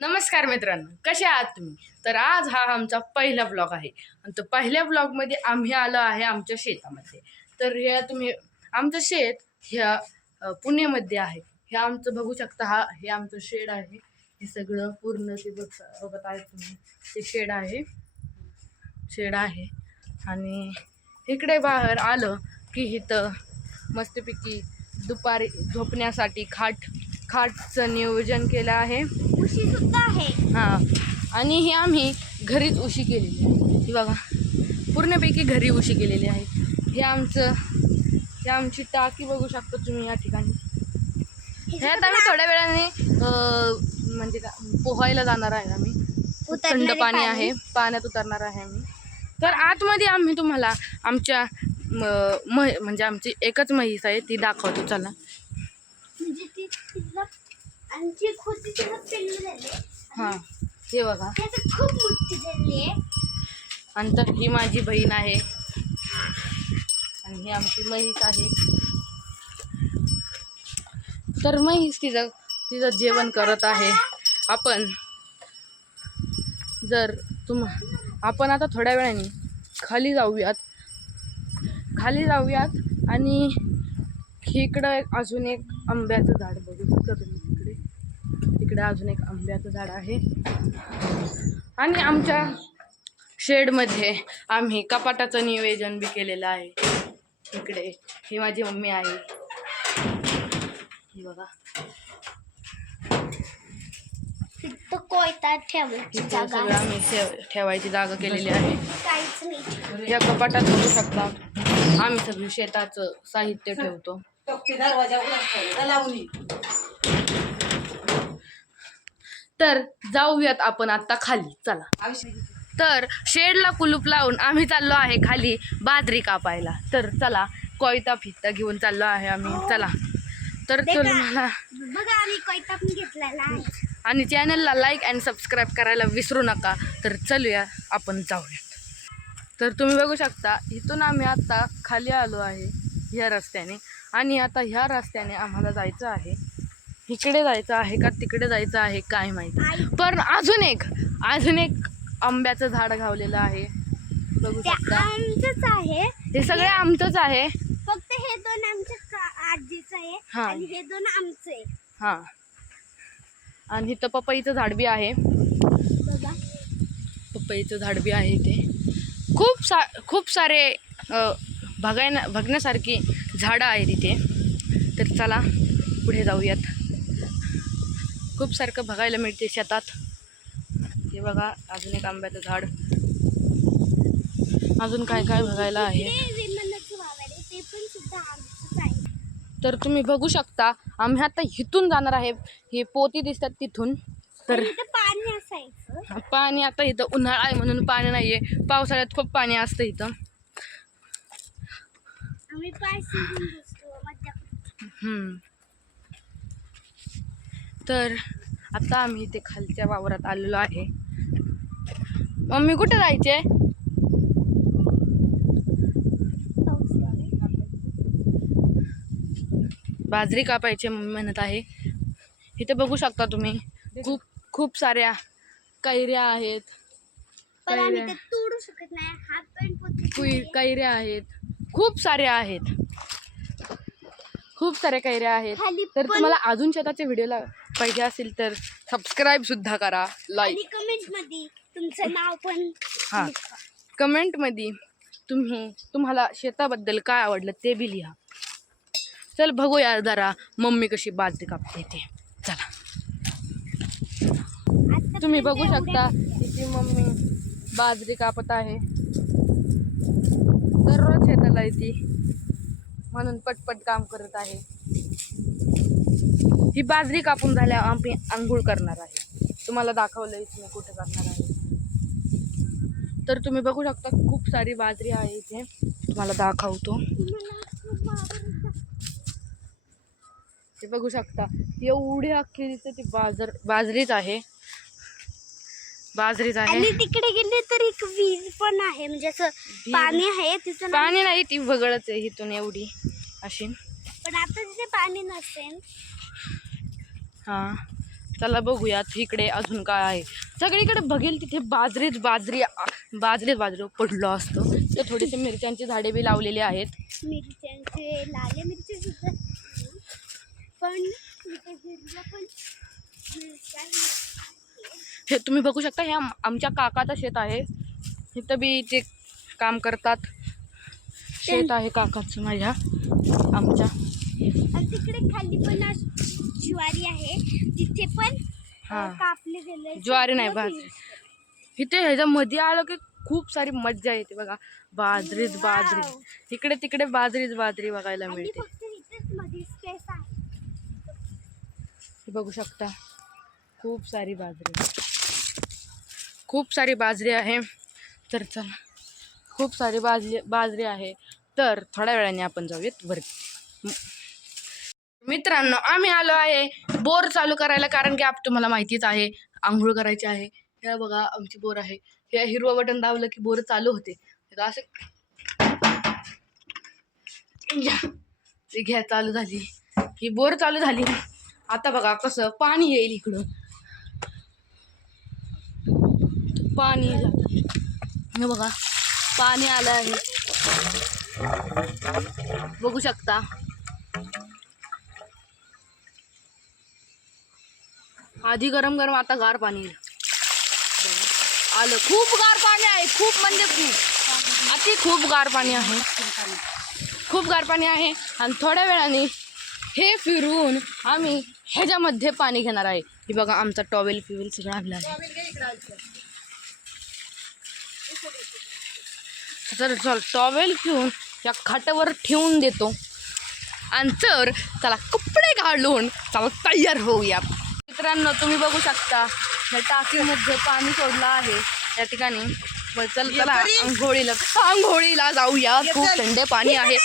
नमस्कार मित्रांनो, कसे आहात तुम्ही? तर आज हा आमचा पहिला ब्लॉग आहे आणि तो पहिल्या ब्लॉगमध्ये आम्ही आलो आहे आमच्या शेतामध्ये. तर हे तुम्ही आमचं शेत ह्या पुण्यामध्ये आहे. हे आमचं बघू शकता, हे आमचं शेड आहे. हे सगळं पूर्ण ते बघत आहे तुम्ही, ते शेड आहे आणि इकडे बाहेर आलं की इथं मस्तपैकी दुपारी झोपण्यासाठी खाटचं नियोजन केलं आहे. उशी सुद्धा आहे. हां, आणि हे आम्ही घरीच उशी केलेली आहे. ही बघा, पूर्णपैकी घरी उशी केलेली आहे. हे आमची टाकी बघू शकतो तुम्ही या ठिकाणी. ह्यात आम्ही थोड्या वेळाने म्हणजे पोहायला जाणार आहे. आम्ही थंड पाणी आहे, पाण्यात उतरणार आहे आम्ही. तर आतमध्ये आम्ही तुम्हाला आमच्या म्हणजे आमची एकच म्हैस आहे ती दाखवतो. चला. म्हणजे ती तिला आमची खोती तिला पिल्लू झाले. हां, हे बघा. त्याचं खूप मोठी झाली आहे. आणि तर ही माझी बहीण आहे आणि ही आमची म्हैस आहे. तर म्हैस तिचं जेवण करत आहे. आपण आता थोड्या वेळाने खाली जाऊयात आणि इकडं अजून एक आंब्याचं झाड बघू शकता तुम्ही. तिकडे अजून एक आंब्याचं झाड आहे आणि आमच्या शेडमध्ये आम्ही कपाटाचं नियोजन बी केलेलं आहे. इकडे ही माझी मम्मी आहे, ही बघा. तिथं कोयता ठेवायची जागा सगळं आम्ही ठेवायची जागा केलेली आहे. काहीच नाही. या कपाटात बघू शकता आम्ही सगळी शेताचं साहित्य ठेवतो. तर जाऊयात आपण आता खाली. चला. तर शेडला कुलूप लावून आम्ही चाललो आहे खाली बाजरी कापायला. तर चला, कोयता फित्ता घेऊन चाललो आहे आम्ही. चला. तर तुम्हाला बघा, आम्ही कोयता पण घेतलेला आहे आणि चॅनलला लाईक आणि सबस्क्राईब करायला विसरू नका. तर चलूया, आपण जाऊयात. तर तुम्ही बघू शकता इथून आम्ही आता खाली आलो आहे ह्या रस्त्याने आणि आता ह्या रस्त्याने आम्हाला जायचं आहे. इकडे जायचं आहे का तिकडे जायचं आहे काय माहिती. पण अजून एक आंब्याचं झाड घावलेलं आहे, बघू शकता. आमचंच आहे, हे सगळे आमचंच आहे. फक्त हे दोन आमच्या आजीचं आहे आणि हे दोन आमचे. हां, आणि इथं पपईचं झाड बी आहे. बघा, पपईचं झाड बी आहे. इथे खूप सारे बघण्यासारखी झाडं आहेत इथे. तर चला पुढे जाऊयात. खूप सारखं बघायला मिळते शेतात. हे बघा, अजून एक आंब्याचं झाड. अजून काय काय बघायला आहे. ते पण सुद्धा आमचंच आहे. तर तुम्ही बघू शकता आम्ही आता इथून जाणार आहे. हे पोती दिसतात तिथून. तर पाणी असायचं. पाणी आता इथं उन्हाळा आहे म्हणून पाणी नाहीये. पावसाळ्यात खूप पाणी असतं इथं. आम्ही पाय शिरून बसतो, मज्जा करतो. तर आता आम्ही इथे खालच्या वावरात आलेलो आहे. मम्मी कुठे जायचे? बाजरी कापायची मम्मी म्हणत आहे. इथे बघू शकता तुम्ही खूप साऱ्या कैऱ्या आहेत. पण आम्ही ते तोडू शकत नाही. हात पण कैऱ्या आहेत, खूप साऱ्या कैऱ्या आहेत. तर तुम्हाला अजून शेताचे व्हिडिओ पाहिजे असेल तर सबस्क्राईब सुद्धा करा, लाईक. कमेंट मध्ये तुमचं नाव पण. हां, कमेंटमध्ये तुम्हाला शेताबद्दल काय आवडलं ते बी लिहा. चल बघूया जरा मम्मी कशी बाजरी कापते ते. चला. तुम्ही बघू शकता तिची मम्मी बाजरी कापत आहे. दररोज शेताला येते म्हणून पटपट काम करत आहे. ही बाजरी कापून झाल्यावर आम्ही आंघोळ करणार आहे. तुम्हाला दाखवलंय मी कुठे करणार आहे. तर तुम्ही बघू शकता खूप सारी बाजरी आहे इथे. तुम्हाला दाखवतो. हे बघू शकता एवढी अख्खी दिसते ती बाजरीच आहे. आणि तिकडे गेले तर एक विहीर पण आहे, म्हणजे असं पाणी आहे. तिथं पाणी नाही, ती वगळच आहे इथून एवढी अशी. पण आता तिथे पाणी नसेल. हां, चला बघूयात इकडे अजून काय आहे. सगळीकडे बघेल तिथे बाजरी पडलो असतो. तर थोडेसे मिरच्यांची झाडे बी लावलेले आहेत. मिरच्यांचे लाल मिरची सुद्धा पण इथे हिरव्या पण मिरच्या हे तुम्ही बघू शकता. हे आमच्या काकाचं शेत आहे. इथं बी ते काम करतात. शेत आहे काकाचं माझ्या आमच्या. आणि तिकडे खाली पण ज्वारी आहे. तिथे पण कापले गेले. ज्वारी नाही, बाजरी. इथे ह्याच्यामध्ये आलं की खूप सारी मज्जा येते बघा. बाजरीच बाजरी, इकडे तिकडे बाजरीच बाजरी बघायला मिळते. हे बघू शकता खूप सारी बाजरी आहे. तर चला, खूप सारी बाजरी आहे. तर थोड्या वेळाने आपण जाऊयात वरती. मित्रांनो, आम्ही आलो आहे बोर चालू करायला, कारण की तुम्हाला माहितीच आहे आंघोळ करायची आहे. हे बघा आमची बोर आहे. हे हिरवं बटन दाबलं की बोर चालू होते. असं घ्या, चालू झाली ही बोर चालू झाली. आता बघा कसं पाणी येईल इकडून. पाणी हे बघा, पाणी आलं आहे बघू शकता. आधी गरम गरम, आता गार पाणी आलं. खूप गार पाणी आहे, खूप म्हणजे खूप अति खूप गार पाणी आहे. खूप गार पाणी आहे. आणि थोड्या वेळाने हे फिरून आम्ही ह्याच्यामध्ये पाणी घेणार आहे. हे बघा आमचा टॉवेल फिवेल सगळं आणलं आहे. तर चल टॉवेल घेऊन या खाटावर ठेवून देतो. आणि तर चला कपडे घालून चला तयार होऊया. मित्रांनो, तुम्ही बघू शकता या टाकीमध्ये पाणी सोडलं आहे या ठिकाणी. चला आंघोळीला जाऊया. खूप थंड पाणी आहे.